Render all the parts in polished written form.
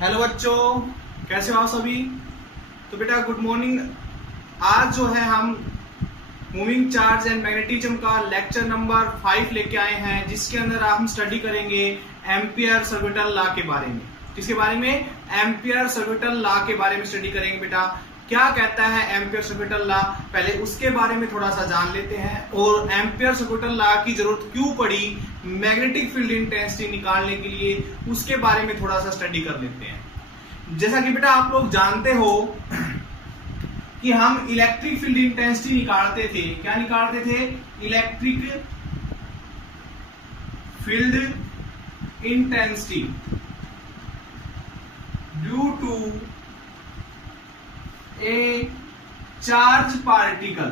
Hello बच्चों, कैसे हो आप सभी। तो बेटा गुड मॉर्निंग। आज जो है हम मूविंग चार्ज एंड मैग्नेटिज्म का लेक्चर नंबर 5 लेके आए हैं, जिसके अंदर हम स्टडी करेंगे एम्पियर सर्किटल लॉ के बारे में। किसके बारे में? एम्पियर सर्किटल लॉ के बारे में स्टडी करेंगे। बेटा क्या कहता है एम्पियर सर्किटल लॉ, पहले उसके बारे में थोड़ा सा जान लेते हैं। और एम्पियर सर्किटल लॉ की जरूरत क्यों पड़ी मैग्नेटिक फील्ड इंटेंसिटी निकालने के लिए, उसके बारे में थोड़ा सा स्टडी कर लेते हैं। जैसा कि बेटा आप लोग जानते हो कि हम इलेक्ट्रिक फील्ड इंटेंसिटी निकालते थे। क्या निकालते थे? Electric field intensity due to a charge particle.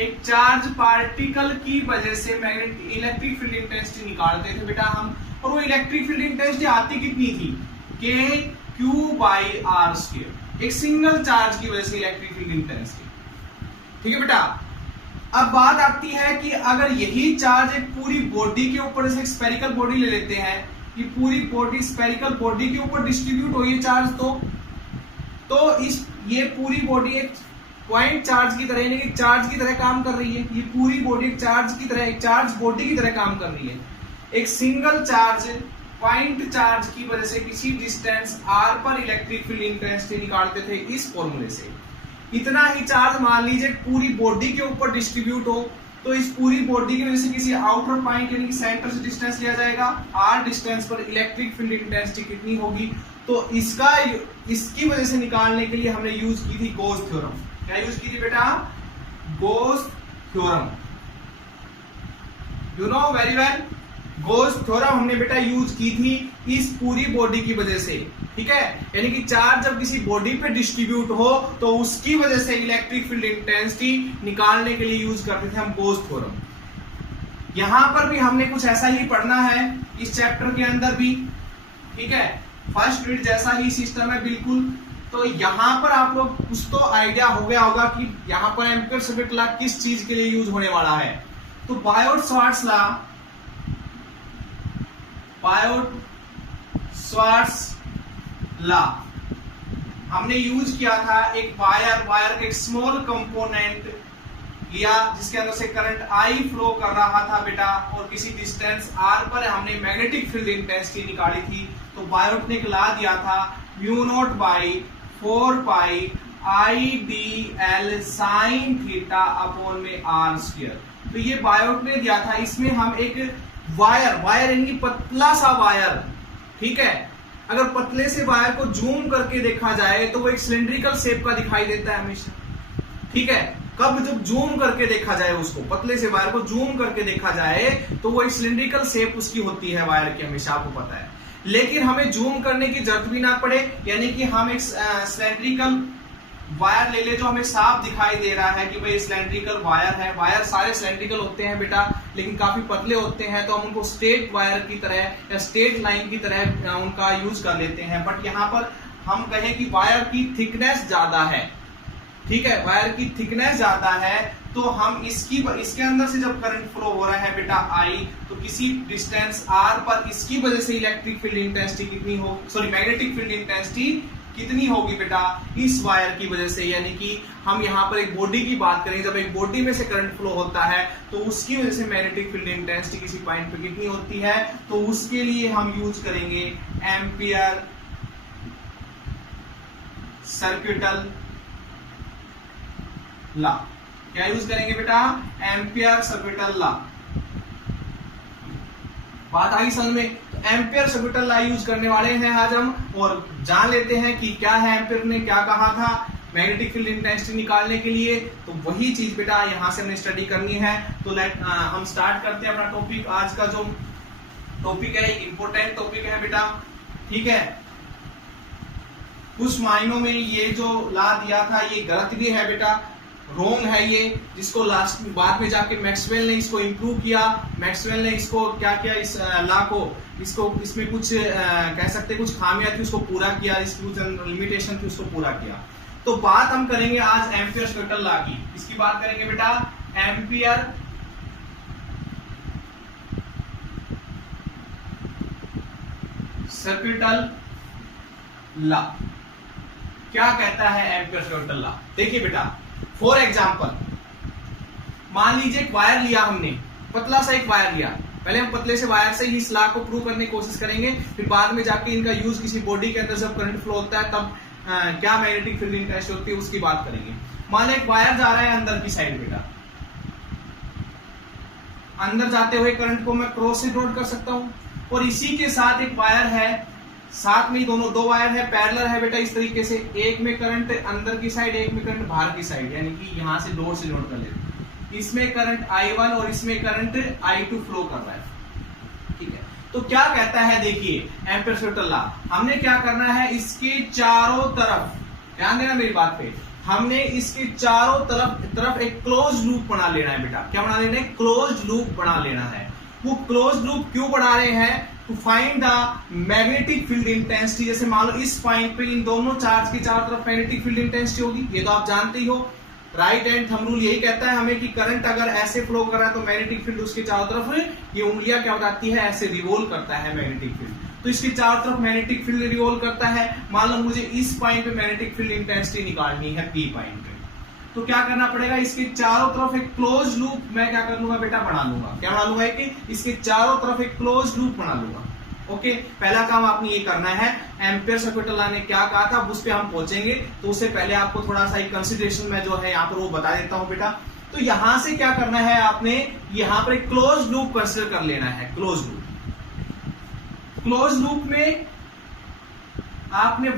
एक चार्ज पार्टिकल की वजह से इलेक्ट्रिक फील्ड इंटेंसिटी निकालते थे बेटा हम। और वो इलेक्ट्रिक फील्ड इंटेंसिटी आती कितनी थी? के क्यू बाई आर स्क्वायर। एक सिंगल चार्ज की वजह से इलेक्ट्रिक फील्ड इंटेंसिटी। ठीक है बेटा। अब बात आती है कि अगर यही चार्ज एक पूरी बॉडी के ऊपर, जैसे एक स्फेरिकल बॉडी ले लेते हैं, ये पूरी बॉडी स्फेरिकल बॉडी के ऊपर डिस्ट्रीब्यूट हो ये चार्ज, तो ये पूरी बॉडी एक पॉइंट चार्ज की तरह, यानी कि चार्ज की तरह काम कर रही है। ये पूरी बॉडी एक चार्ज की तरह, एक चार्ज बॉडी की तरह काम कर रही है। एक सिंगल चार्ज पॉइंट चार्ज की वजह से किसी डिस्टेंस r पर इलेक्ट्रिक फील्ड इंटेंसिटी निकालते थे इस फॉर्मूले से। इतना ही चार्ज मान लीजिए पूरी बॉडी के ऊपर डिस्ट्रीब्यूट हो, तो इस पूरी बॉडी की वजह से किसी आउटर पॉइंट यानी कि सेंटर से डिस्टेंस लिया जाएगा। r डिस्टेंस पर इलेक्ट्रिक फील्ड इंटेंसिटी कितनी होगी, तो इसकी वजह से निकालने के लिए हमने यूज की थी गोस थ्योरम। क्या यूज की थी बेटा? गोस theorem. You know very well. Goes theorem हमने बेटा यूज की थी इस पूरी बॉडी की वजह से। ठीक है, यानी कि चार्ज जब किसी बॉडी पे डिस्ट्रीब्यूट हो तो उसकी वजह से इलेक्ट्रिक फील्ड इंटेंसिटी निकालने के लिए यूज करते थे हम गोस थ्योरम। यहां पर भी हमने कुछ ऐसा ही पढ़ना है इस चैप्टर के अंदर भी। ठीक है, फर्स्ट यूनिट जैसा ही सिस्टम है बिल्कुल। तो यहां पर आप लोग कुछ तो आइडिया हो गया होगा कि यहां पर एम्पियर सर्किटल लॉ किस चीज के लिए यूज होने वाला है। तो बायोट-स्वार्ट्ज लॉ हमने यूज किया था। एक वायर का एक स्मॉल कंपोनेंट लिया जिसके अंदर से करंट I फ्लो कर रहा था बेटा, और किसी डिस्टेंस r पर हमने मैग्नेटिक फील्ड इंटेंसिटी निकाली थी। तो बायोट ने एक लॉ दिया था, mu naught by 4 pi IDL sine theta upon में r स्क्वायर। तो ये बायोट ने दिया था। इसमें हम एक वायर यानी कि पतला सा वायर, ठीक है, अगर पतले से वायर को जूम करके देखा जाए तो वो एक सिलेंड्रिकल शेप का दिखाई देता है हमेशा। ठीक है, कब? जब जूम करके देखा जाए उसको, पतले से वायर को जूम करके देखा जाए तो वो एक सिलेंड्रिकल शेप उसकी होती है वायर की, हमेशा आपको पता है। लेकिन हमें जूम करने की जरूरत भी ना पड़े, यानी कि हम एक सिलेंड्रिकल वायर ले ले जो हमें साफ दिखाई दे रहा है कि भाई सिलेंड्रिकल वायर है। वायर सारे सिलेंड्रिकल होते हैं बेटा, लेकिन काफी पतले होते हैं, तो हम उनको स्ट्रेट वायर की तरह या स्ट्रेट लाइन की तरह उनका यूज कर लेते हैं। बट यहाँ पर हम कहें कि वायर की थिकनेस ज्यादा है। ठीक है, वायर की थिकनेस ज्यादा है, तो हम इसके अंदर से जब करंट फ्लो हो रहा है बेटा I, तो किसी डिस्टेंस r पर इसकी वजह से इलेक्ट्रिक फील्ड इंटेंसिटी कितनी हो, सॉरी मैग्नेटिक फील्ड इंटेंसिटी कितनी होगी बेटा? इस वायर की वजह से। यानी कि हम यहाँ पर एक बॉडी की बात करें, जब एक बॉडी में से करंट फ्लो होता है तो उसकी वजह से मैग्नेटिक फील्ड इंटेंसिटी किसी पॉइंट पे कितनी होती है, तो उसके लिए हम यूज करेंगे एम्पियर सर्किटल लॉ। क्या यूज करेंगे बेटा? Ampere circuital law. बात आई समझ में? तो एम्पियर सर्किटल लॉ यूज करने वाले हैं आज हम, और जान लेते हैं कि क्या है एम्पियर ने क्या कहा था मैग्नेटिक फील्ड इंटेंसिटी निकालने के लिए। तो वही चीज बेटा यहां से हमने स्टडी करनी है। तो हम स्टार्ट करते हैं अपना टॉपिक। आज का जो टॉपिक है इंपोर्टेंट टॉपिक है बेटा। ठीक है, कुछ मायनों में ये जो लॉ दिया था ये गलत भी है बेटा, रोंग है ये, जिसको लास्ट बाद में जाके मैक्सवेल ने इसको इंप्रूव किया। मैक्सवेल ने इसको क्या किया, इस लॉ को, इसमें कुछ कह सकते कुछ खामियां थी उसको पूरा किया, इसकी कुछ लिमिटेशन थी उसको पूरा किया। तो बात हम करेंगे आज एम्पियर सर्किटल लॉ की। इसकी बात करेंगे बेटा एम्पियर सर्किटल लॉ। क्या कहता है एम्पियर सर्कुलर लॉ? देखिए बेटा, फॉर एग्जांपल मान लीजिए एक वायर लिया हमने, पतला सा एक वायर लिया। पहले हम पतले से वायर से ही इस लॉ को प्रूव करने की कोशिश करेंगे, फिर बाद में जाके इनका यूज किसी बॉडी के अंदर जब करंट फ्लो होता है तब क्या मैग्नेटिक फील्ड इंटेंसिटी होती है उसकी बात करेंगे। मान लो एक वायर जा रहा है अंदर की साइड बेटा, अंदर जाते हुए करंट को मैं क्रॉस से नोट कर सकता हूं, और इसी के साथ एक वायर है, साथ में दोनों दो वायर है, पैरेलल है बेटा इस तरीके से, एक में करंट अंदर की साइड, एक में करंट बाहर की साइड, यानी कि यहां से डॉट से नोट कर लेते हैं। इसमें करंट I1 और इसमें करंट I2 फ्लो कर रहा है, ठीक है। तो क्या कहता है, देखिए एम्पियर सर्कुलर लॉ, हमने क्या करना है, इसके चारों तरफ, ध्यान देना मेरी बात पे, हमने इसके चारों तरफ एक क्लोज लूप बना लेना है बेटा। क्या बना लेना है? क्लोज लूप बना लेना है। वो क्लोज लूप क्यों बना रहे हैं? To find the magnetic field intensity. जैसे मान लो इस पॉइंट पे इन दोनों चार्ज की चारों तरफ मैग्नेटिक फील्ड इंटेंसिटी होगी, ये तो आप जानते ही हो। राइट हैंड थंब रूल यही कहता है हमें कि करंट अगर ऐसे फ्लो कर रहा है तो मैग्नेटिक फील्ड उसके चारों तरफ, ये उंगलियां क्या बताती है, ऐसे रिवॉल्व करता है मैग्नेटिक फील्ड। तो इसके चारों तरफ मैग्नेटिक फील्ड रिवॉल्व करता है। मान लो मुझे इस पॉइंट पे मैग्नेटिक फील्ड इंटेंसिटी निकालनी है P पॉइंट पे, तो क्या करना पड़ेगा, इसके चारों तरफ एक क्लोज लूप मैं क्या कर लूंगा बेटा, बना लूंगा। क्या बना लूंगा कि इसके चारों तरफ एक क्लोज लूप बना लूंगा। ओके, पहला काम आपने ये करना है। एम्पियर सर्कुलर लॉ ने क्या कहा था उस पे हम पहुंचेंगे, तो उससे पहले आपको थोड़ा सा एक कंसीडरेशन में जो है यहाँ पर वो बता देता हूं बेटा। तो यहां से क्या करना है, आपने यहां पर एक क्लोज लूप कंसीडर कर लेना है। क्लोज लूप, क्लोज लूप में आपने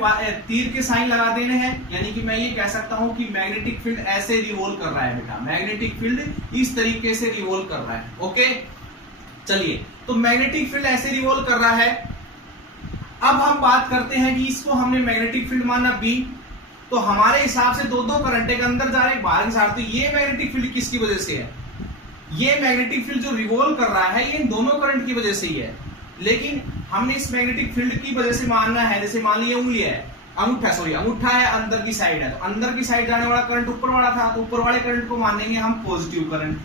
तीर के साइन लगा देने हैं, यानी कि मैं ये कह सकता हूं कि मैग्नेटिक फील्ड ऐसे रिवॉल्व कर रहा है बेटा, मैग्नेटिक फील्ड इस तरीके से रिवॉल्व कर रहा है। ओके, चलिए, तो मैग्नेटिक फील्ड ऐसे रिवॉल्व कर रहा है। अब हम बात करते हैं कि इसको हमने मैग्नेटिक फील्ड माना B, तो हमारे हिसाब से दो दो करंट एक अंदर जा रहे हैं, बाहर जा रहे, तो ये मैग्नेटिक फील्ड किसकी वजह से है? ये मैग्नेटिक फील्ड जो रिवॉल्व कर रहा है ये इन दोनों करंट की वजह से ही है। लेकिन हमने इस मैग्नेटिक फील्ड की वजह से मानना है, जैसे मान लीजिए उंगली है, अंगूठा है, अंदर की साइड है, तो अंदर की साइड जाने वाला करंट ऊपर वाला था, तो ऊपर वाले करंट को मानेंगे हम पॉजिटिव करंट।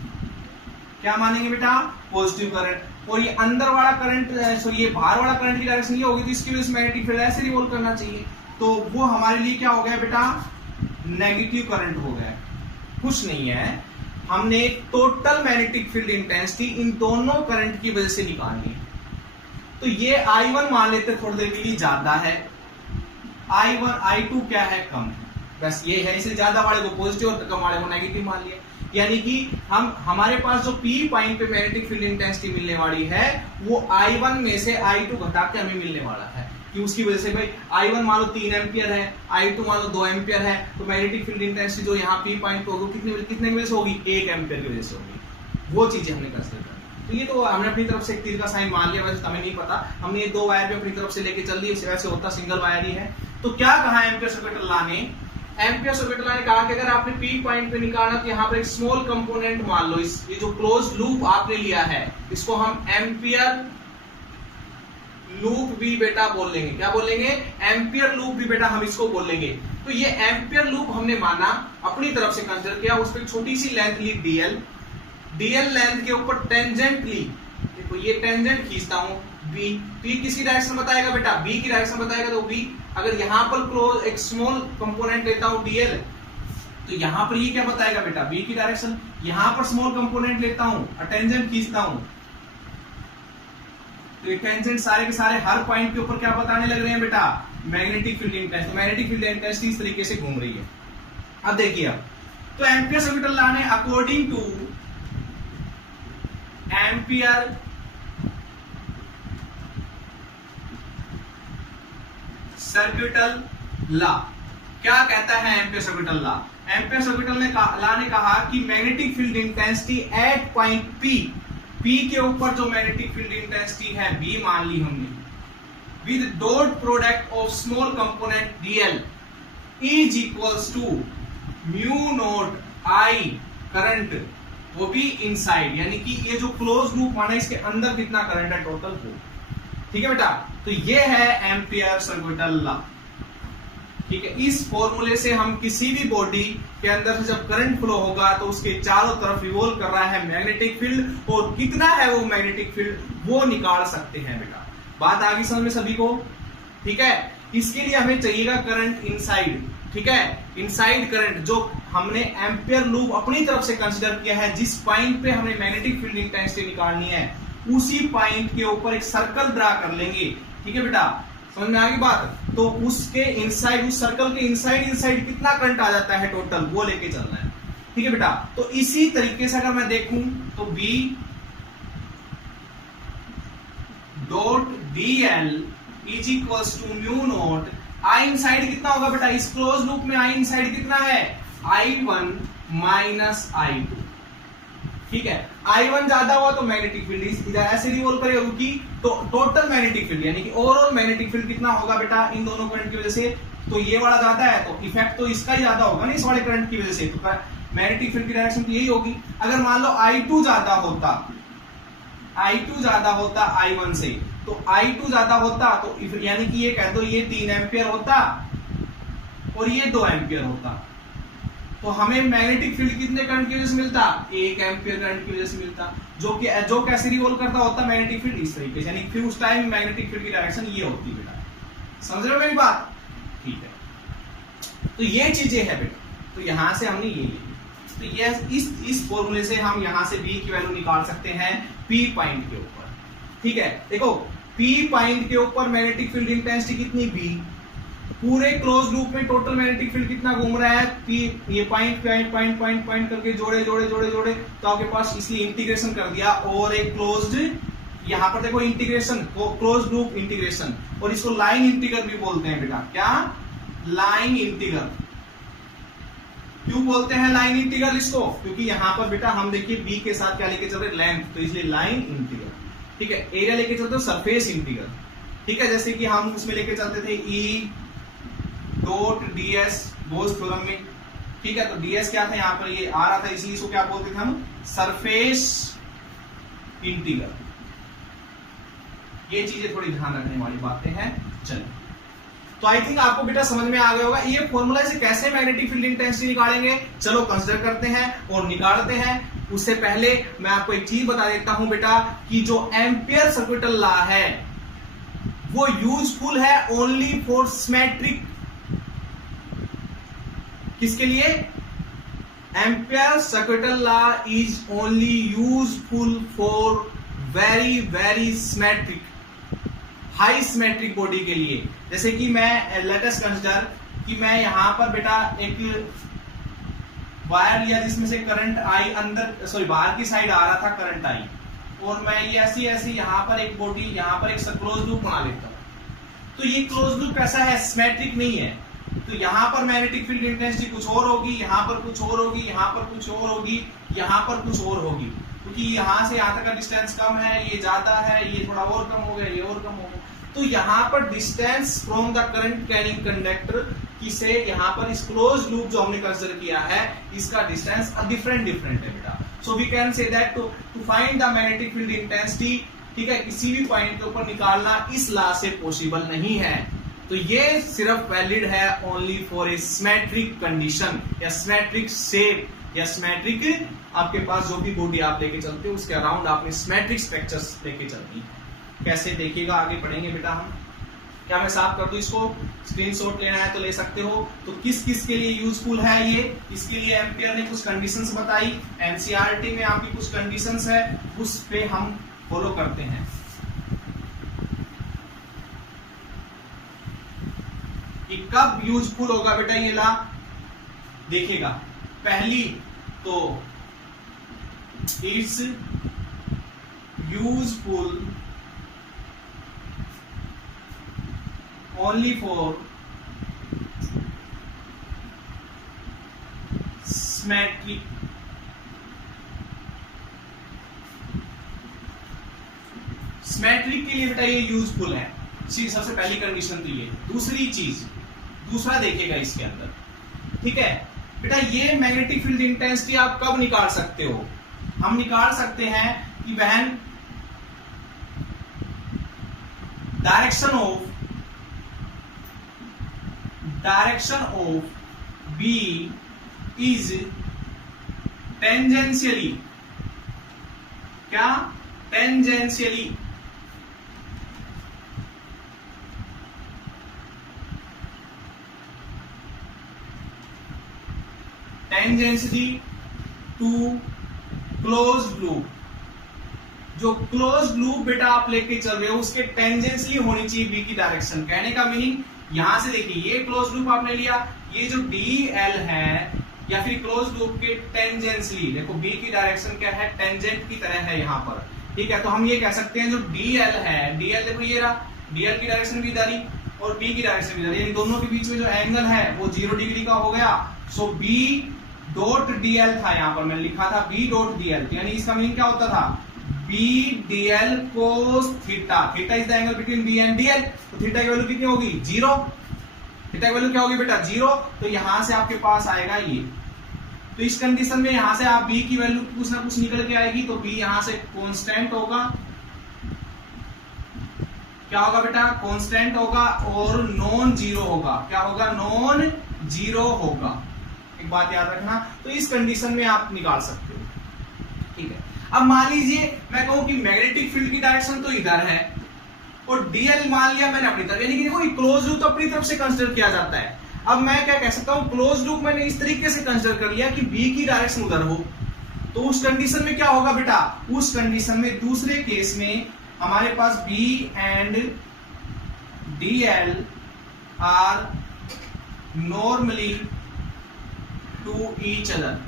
क्या मानेंगे बेटा? Positive current. और ये अंदर वाला करंट, सॉरी ये बाहर वाला करंट की डायरेक्शन ये होगी, तो इसकी वजह से मैग्नेटिक फील्ड ऐसे रिवॉल्व करना चाहिए, तो वो हमारे लिए क्या हो गया बेटा, नेगेटिव करंट हो गया। कुछ नहीं है, हमने total magnetic field intensity in दोनों करंट की वजह से निकालनी है। तो ये I1 मान लेते थोड़ी देर के लिए ज्यादा है, I1 I2 क्या है, कम है, बस ये है। इसलिए ज्यादा वाले को पॉजिटिव और कम वाले को नेगेटिव मान लिया। यानी कि हमारे पास जो P पॉइंट पे मैग्नेटिक फील्ड इंटेंसिटी मिलने वाली है वो I1 में से I2 घटा के हमें मिलने वाला है, कि उसकी वजह से भाई I1 मान लो 3 एम्पियर है, I2 मान लो 2 एम्पियर है, तो मैग्नेटिक फील्ड इंटेंसिटी जो यहाँ P पॉइंट पे होगी कितने की वजह से होगी, 1 एम्पियर की वजह से होगी। वो चीजें हमने कंसीडर करनी। तो ये तो हमने अपनी तरफ से एक तीर का साइन मान लिया, वैसे हमें नहीं पता, हमने ये दो वायर भी अपनी तरफ से लेके चल दी, वैसे होता सिंगल वायर ही है। तो क्या कहा एम्पियर सर्कुलर लॉ ने? एम्पियर सर्कुलर लॉ ने कहा कि अगर आपने P पॉइंट पे निकालना तो यहाँ पर एक स्मॉल कंपोनेंट मान लो, ये जो क्लोज लूप आपने लिया है इसको हम एम्पियर लूप भी बेटा बोल लेंगे। क्या बोलेंगे? एम्पियर लूप भी बेटा हम इसको बोल लेंगे। तो ये एम्पियर लूप हमने माना, अपनी तरफ से कंसीडर किया, उस पर छोटी सी लेंथ ली डीएल लेंथ के ऊपर टेंजेंटली, देखो ये टेंजेंट खींचता हूं बी, तो ये किसी डायरेक्शन बताएगा बेटा, बी की डायरेक्शन बताएगा, तो बी। अगर यहां पर क्लोज एक स्मॉल कंपोनेंट लेता हूं डीएल, तो यहां पर ये क्या बताएगा बेटा, बी की डायरेक्शन। यहां पर स्मॉल कंपोनेंट लेता हूं और टेंजेंट खींचता हूं, तो ये टेंजेंट सारे के सारे हर पॉइंट के ऊपर क्या बताने लग रहे हैं बेटा, मैग्नेटिक फील्ड इंटेंसिटी। तो मैग्नेटिक फील्ड इंटेंसिटी इस तरीके से घूम रही है। अब देखिए, तो एम्पियर सर्कुलर लॉ ने according to ampere circular law क्या कहता है? Ampere circular law, ampere circular law ने कहा कि magnetic field intensity at point P के ऊपर जो मैग्नेटिक फील्ड इंटेंसिटी है B मान ली हमने, with dot product of small component dl is equals to mu not I current, वो भी इनसाइड, यानी कि ये जो क्लोज लूप माना इसके अंदर कितना करंट है टोटल हो। ठीक है बेटा, तो ये है एम्पियर सर्कुलर लॉ। ठीक है, इस फॉर्मूले से हम किसी भी बॉडी के अंदर से जब करंट फ्लो होगा तो उसके चारों तरफ रिवॉल्व कर रहा है मैग्नेटिक फील्ड, और कितना है वो मैग्नेटिक फील्ड वो निकाल सकते हैं बेटा। बात आ गई समझ में सभी को? ठीक है, इसके लिए हमें चाहिएगा करंट इनसाइड, ठीक है, इनसाइड करंट जो हमने एम्पियर लूप अपनी तरफ से कंसीडर किया है, जिस पॉइंट पे हमें मैग्नेटिक फील्ड इंटेंसिटी निकालनी है उसी पॉइंट के ऊपर एक सर्कल ड्रा कर लेंगे, ठीक है बेटा, समझ में आ गई बात। तो उसके इनसाइड, उस सर्कल के इनसाइड कितना करंट आ जाता है टोटल, वो लेके चलना है, ठीक है बेटा। तो इसी तरीके से अगर मैं देखूं तो B dot DL is equals to mu naught I inside कितना होगा बेटा, इस क्लोज लूप में आई इनसाइड कितना है, I1 माइनस I2, ठीक है। I1 ज्यादा हुआ तो मैग्नेटिक फील्ड इधर ऐसे रिवॉल्व करेगा, क्योंकि तो टोटल मैग्नेटिक फील्ड यानी कि ओवरऑल मैग्नेटिक फील्ड कितना होगा बेटा इन दोनों करंट की वजह से, तो ये वाला ज्यादा है तो इफेक्ट तो इसका ही ज्यादा होगा ना इस वाले करंट की वजह से, तो मैग्नेटिक फील्ड की डायरेक्शन तो यही होगी। अगर मान लो I2 ज्यादा होता I1 से, तो I2 ज्यादा होता तो यानी कि ये कह दो ये 3 एम्पियर होता और ये 2 एम्पियर होता, तो हमें मैग्नेटिक फील्ड कितने करंट की वजह से मिलता, 1 एम्पियर करंट की वजह से मिलता, जो कैसे रिवॉल्व करता होता मैग्नेटिक फील्ड इस तरीके से, यानी फिर उस टाइम मैग्नेटिक फील्ड की डायरेक्शन ये होती है बेटा, समझ रहे हो मेरी बात, ठीक है। तो ये चीजें है बेटा, तो यहां से हमने ये ली, तो ये इस फॉर्मूले से हम यहां से B की वैल्यू निकाल सकते हैं P पॉइंट के ऊपर, ठीक है। देखो P पॉइंट के ऊपर मैग्नेटिक फील्ड इंटेंसिटी कितनी, B, पूरे क्लोज लूप में टोटल मैग्नेटिक फील्ड कितना घूम रहा है, P, ये पॉइंट करके जोड़े तो आपके पास, इसलिए इंटीग्रेशन कर दिया, और एक क्लोज्ड, यहां पर देखो इंटीग्रेशन, क्लोज लूप इंटीग्रेशन, और इसको लाइन इंटीग्रल भी बोलते हैं बेटा, क्या, लाइन इंटीग्रल। क्यों बोलते हैं लाइन इंटीग्रल इसको, क्योंकि यहां पर बेटा हम देखिए B के साथ क्या लेके चल रहे, लेंथ, तो इसलिए लाइन इंटीग्रल, ठीक है। एरिया लेके चलते हो सरफेस इंटीग्रल, ठीक है, जैसे कि हम उसमें लेके चलते थे E dot ds Bose theorem में, ठीक है। तो ds क्या था, यहां पर ये आ रहा था, इसलिए इसको क्या बोलते थे हम, सरफेस इंटीग्रल। ये चीजें थोड़ी ध्यान रखने वाली बातें हैं। चलिए, तो आई थिंक आपको बेटा समझ में आ गया होगा ये फॉर्मूला से कैसे मैग्नेटिक फील्ड इंटेंसिटी निकालेंगे। चलो कंसीडर करते हैं और निकालते हैं। उससे पहले मैं आपको एक चीज बता देता हूं बेटा कि जो एम्पियर सर्किटल लॉ है वो यूजफुल है ओनली फॉर सिमेट्रिक, किसके लिए, ampere circuital law is only useful for very very symmetric, high symmetric body के लिए। जैसे कि मैं लेट अस कंसीडर कि मैं यहां पर बेटा एक वायर लिया जिसमें से करंट आई अंदर, सॉरी बाहर की साइड आ रहा था करंट आई, और मैं ये ऐसी ऐसी यहां पर एक बॉडी, यहां पर एक क्लोज लूप बना लेता हूं। तो ये क्लोज लूप कैसा है, सिमेट्रिक नहीं है। तो यहां पर मैग्नेटिक फील्ड इंटेंसिटी कुछ और होगी, यहां पर कुछ और होगी, यहां पर कुछ और होगी, यहां पर कुछ और होगी, क्योंकि यहां से यहां तक का डिस्टेंस कम है, ये ज्यादा है, ये थोड़ा और कम हो गया, ये और कम हो गया। तो यहां पर distance from the current carrying conductor किसे, यहां पर इस क्लोज लूप जो हमने कंसीडर किया है इसका डिस्टेंस डिफरेंट है बेटा। So we can say that to find the magnetic field intensity, ठीक है, किसी भी पॉइंट के ऊपर निकालना इस लॉ से पॉसिबल नहीं है। तो ये सिर्फ वैलिड है only for a symmetric condition, या सिमेट्रिक शेप, या सिमेट्रिक, आपके पास जो भी बॉडी आप लेके चलते हो उसके अराउंड आपने सिमेट्रिक स्ट्रक्चर्स लेके चलनी है। कैसे देखिएगा, आगे पढ़ेंगे बेटा हम। क्या मैं साफ कर दूं इसको, स्क्रीनशॉट लेना है तो ले सकते हो। तो किस किस के लिए यूजफुल है ये, इसके लिए एम्पियर ने कुछ कंडीशंस बताई, एनसीईआरटी में आपकी कुछ कंडीशंस है, उस पे हम फॉलो करते हैं कि कब यूजफुल होगा बेटा ये लॉ। देखिएगा, पहली तो it's useful only for symmetric symmetric के लिए बेटा ये यूजफुल है, सबसे पहली कंडीशन तो ये। दूसरी चीज, दूसरा देखिएगा इसके अंदर, ठीक है बेटा, ये मैग्नेटिक फील्ड इंटेंसिटी आप कब निकाल सकते हो, हम निकाल सकते हैं कि वहन direction of B is tangentially, क्या, tangentially टेंजेंटली टू क्लोज्ड लूप। जो क्लोज्ड लूप बेटा आप लेके चल रहे हो उसके टेंजेंटली होनी चाहिए बी की डायरेक्शन। कहने का मीनिंग यहां से देखिए, ये क्लोज्ड लूप आपने लिया, ये जो DL है या फिर क्लोज्ड लूप के टेंजेंटली, देखो बी की डायरेक्शन क्या है, टेंजेंट की तरह है यहाँ पर, ठीक है। तो हम ये कह सकते हैं जो DL है, DL देखो ये रहा, DL की डायरेक्शन भी इधर ही और B की डायरेक्शन भी इधर, यानी दोनों के बीच में जो एंगल है वो 0 डिग्री का हो गया। सो B डॉट DL था, यहाँ पर मैंने लिखा था B डॉट DL, यानी इसका मीनिंग क्या होता था, B DL cos theta, theta is the angle between B and DL। तो थीटा की वैल्यू कितनी होगी, 0। थीटा की वैल्यू क्या होगी बेटा, 0। तो यहां से आपके पास आएगा ये। तो इस कंडीशन में यहां से आप B की वैल्यू कुछ ना कुछ निकल के आएगी, तो B यहां से कांस्टेंट होगा, क्या होगा बेटा, कांस्टेंट होगा और नॉन जीरो होगा। क्या होगा, नॉन जीरो होगा। एक बात याद रखना, तो इस कंडीशन में आप निकाल सकते हो, ठीक है। अब मान लीजिए मैं कहूं कि मैग्नेटिक फील्ड की डायरेक्शन तो इधर है और DL मान लिया मैंने अपनी तरफ, यानी कि देखो क्लोज लूप तो अपनी तरफ से कंसीडर किया जाता है। अब मैं क्या कह सकता हूं, क्लोज लूप मैंने इस तरीके से कंसीडर कर लिया कि B की डायरेक्शन उधर हो, तो उस कंडीशन में क्या होगा बेटा, उस कंडीशन में दूसरे केस में हमारे पास B and DL are normally to each other,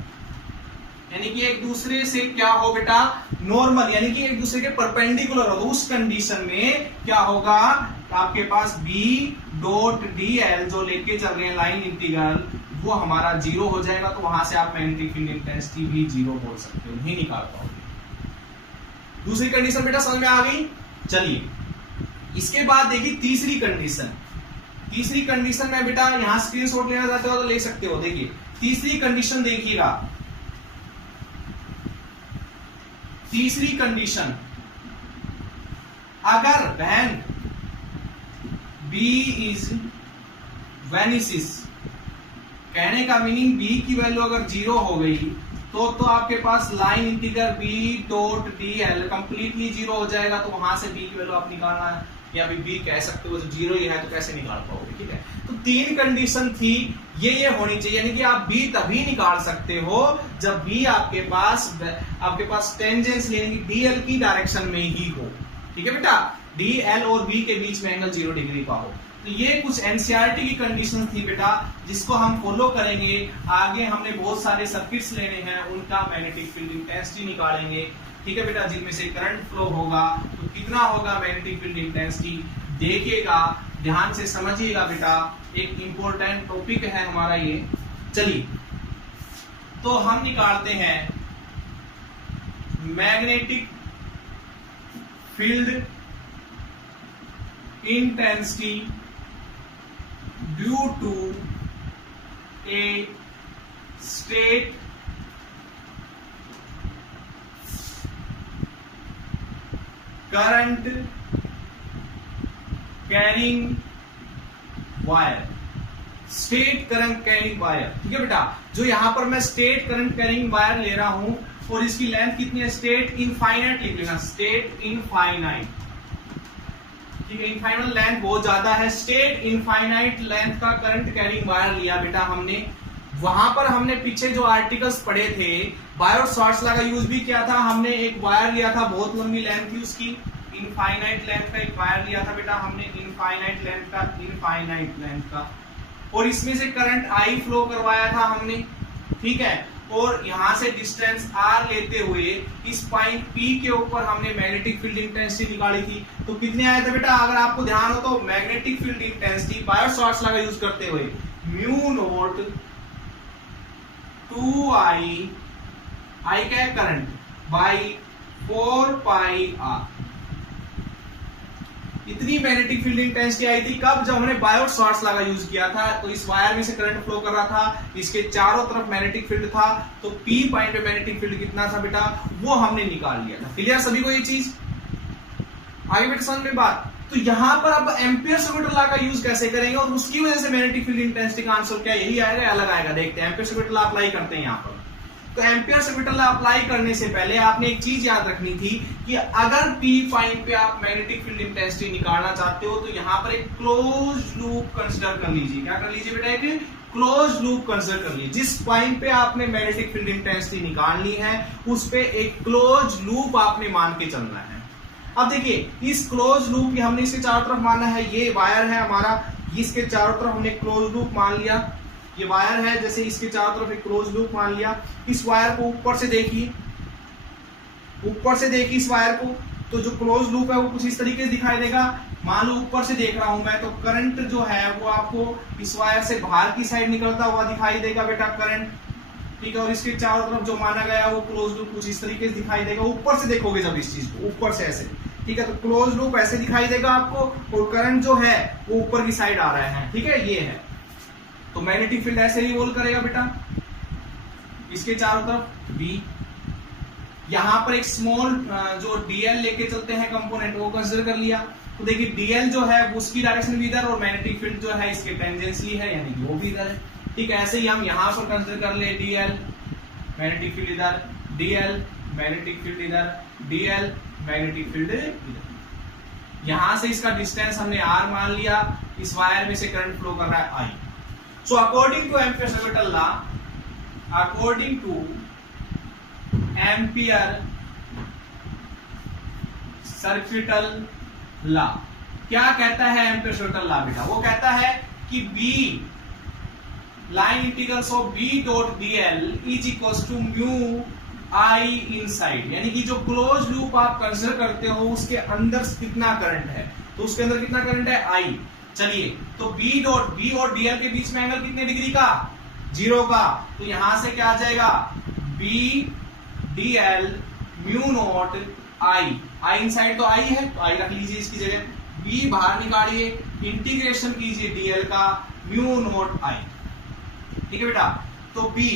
यानी कि एक दूसरे से क्या हो बेटा, नॉर्मल, यानी कि एक दूसरे के परपेंडिकुलर हो। तो उस कंडीशन में क्या होगा, आपके पास B डॉट DL जो लेके चल रहे हैं लाइन इंटीग्रल, वो हमारा 0 हो जाएगा। तो वहां से आप मैग्नेटिक फील्ड इंटेंसिटी भी 0 बोल सकते हो, नहीं निकाल पाओगे। दूसरी कंडीशन बेटा समझ में आ गई। चलिए इसके बाद देखिए तीसरी कंडीशन। तीसरी कंडीशन में बेटा यहां स्क्रीनशॉट लेना चाहते हो तो ले सकते हो। देखिए तीसरी कंडीशन देखिएगा, तीसरी कंडीशन, अगर when B is वेनिसिस, कहने का मीनिंग B की वैल्यू अगर 0 हो गई तो आपके पास line integral B dot DL completely 0 हो जाएगा। तो वहां से B की वैल्यू आप निकालना है, या भी B कह सकते हो, 0 ही है तो कैसे निकाल पाओगे, ठीक है। तो तीन कंडीशन थी, ये होनी चाहिए, यानी कि आप B तभी निकाल सकते हो जब B आपके पास टेंजेंस यानी कि DL की डायरेक्शन में ही हो, ठीक है बेटा। DL और B के बीच में एंगल 0 डिग्री का हो। तो ये कुछ एनसीईआरटी की कंडीशन थी बेटा, जिसको हम फॉलो करेंगे। आगे हमने बहुत सारे सर्किट्स लेने हैं, उनका मैग्नेटिक फील्ड इंटेंसिटी निकालेंगे, ठीक है बेटा, जिनमें से करंट फ्लो होगा तो कितना होगा मैग्नेटिक फील्ड इंटेंसिटी, देखिएगा, ध्यान से समझिएगा बेटा, एक इंपॉर्टेंट टॉपिक है हमारा ये। चलिए तो हम निकालते हैं magnetic field intensity due to a state current carrying wire. State current carrying wire, ठीक है बेटा। जो यहां पर मैं स्टेट करंट कैरिंग वायर ले रहा हूं और इसकी लेंथ कितनी है, स्टेट इनफाइनाइट लिख लेना, स्टेट इनफाइनाइट, ठीक है। इनफाइनाइट लेंथ बहुत ज्यादा है, स्टेट इनफाइनाइट लेंथ का करंट कैरिंग वायर लिया बेटा हमने। वहां पर हमने पीछे जो आर्टिकल्स पढ़े थे, बायो-सावर्ट्स लॉ का यूज भी किया था हमने। एक वायर लिया था, बहुत लंबी लेंथ थी उसकी, इनफाइनाइट लेंथ का एक वायर लिया था बेटा हमने, इनफाइनाइट लेंथ का, और इसमें से करंट I फ्लो करवाया था हमने, ठीक है। और यहां से डिस्टेंस R लेते हुए इस पॉइंट P के ऊपर हमने मैग्नेटिक फील्ड इंटेंसिटी निकाली थी। तो कितने आए थे बेटा, अगर आपको ध्यान हो तो, magnetic field intensity bio-Savart's law का यूज करते हुए म्यू नॉट 2I, I क्या है करंट, बाई 4 पाई R, इतनी मैग्नेटिक फील्ड इंटेंसिटी आई थी। कब, जब हमने बायो-सावर्ट्स लॉ का यूज किया था। तो इस वायर में से करंट फ्लो कर रहा था, इसके चारों तरफ मैग्नेटिक फील्ड था, तो P पॉइंट पे मैग्नेटिक फील्ड कितना था बेटा, वो हमने निकाल लिया था। क्लियर सभी को ये चीज, आगे बेटा समझ में बात। तो यहां पर अब एम्पियर-सेकेंड लॉ का यूज कैसे करेंगे और उसकी वजह से मैग्नेटिक फील्ड इंटेंसिटी का आंसर क्या यही आएगा या अलग आएगा, देखते हैं। एम्पियर-सेकेंड लॉ अप्लाई करते हैं यहाँ पर। तो एम्पियर-सेकेंड लॉ अप्लाई करने से पहले आपने एक चीज याद रखनी थी कि अगर P पॉइंट पे आप मैग्नेटिक फील्ड इंटेंसिटी निकालना चाहते हो तो यहां पर एक क्लोज लूप कंसीडर कर लीजिए। क्या कर लीजिए बेटा, एक क्लोज लूप कंसिडर कर लिए। जिस पॉइंट पे आपने मैग्नेटिक फील्ड इंटेंसिटी निकालनी है उस पे एक क्लोज लूप आपने मान के चलना है। अब देखिए इस क्लोज लूप की हमने इसके चारों तरफ माना है, ये वायर है हमारा, इसके चारों तरफ हमने क्लोज लूप मान लिया। ये वायर है, जैसे इसके चारों तरफ एक क्लोज लूप मान लिया। इस वायर को ऊपर से देखिए, ऊपर से देखिए इस वायर को, तो जो क्लोज लूप है वो कुछ इस तरीके से दिखाई देगा। मान लो ऊपर से देख रहा हूं मैं, तो करंट जो है वो आपको इस वायर से बाहर की साइड निकलता हुआ दिखाई देगा बेटा, करंट, ठीक है। और इसके चारों तरफ जो माना गया वो क्लोज लूप कुछ इस तरीके से दिखाई देगा। ऊपर से देखोगे जब इस चीज को, ऊपर से ऐसे, ठीक है, तो क्लोज लूप ऐसे दिखाई देगा आपको, और करंट जो है वो ऊपर की साइड आ रहा है, ठीक है, ये है। तो मैग्नेटिक फील्ड ऐसे ही रोल करेगा बेटा, इसके चारों तरफ बी। यहां पर एक स्मॉल जो डीएल लेके चलते हैं कंपोनेंट, वो कंसीडर कर लिया। तो देखिए डीएल जो है उसकी डायरेक्शन भी इधर, और मैग्नेटिक फील्ड जो है इसके टेंजेंशियली है, यानी कि वो भी इधर है, ठीक है। ऐसे ही हम यहां पर कंसीडर कर ले डीएल, मैग्नेटिक फील्ड इधर, डीएल, मैग्नेटिक फील्ड इधर, डीएल, मैग्नेटिक फील्ड इधर। यहां से इसका डिस्टेंस हमने आर मान लिया, इस वायर में से करंट फ्लो कर रहा है I. So according to Ampere circuital law, according to Ampere circuital law, क्या कहता है एम्पियर सर्किटल लॉ बेटा? वो कहता है कि B line integrals of B dot DL is equal to mu I inside, यानी कि जो क्लोज लूप आप कंसीडर करते हो उसके अंदर कितना करंट है, तो उसके अंदर कितना करंट है, आई। चलिए, तो बी और डीएल के बीच में एंगल कितने डिग्री का, 0 का। तो यहां से क्या आ जाएगा, बी डीएल म्यू नॉट आई, आई इनसाइड तो आई है, तो आई रख लीजिए इसकी जगह, बी बाहर निकालिए, इंटीग्रेशन कीजिए डीएल का, म्यू नॉट आई, ठीक है बेटा। तो बी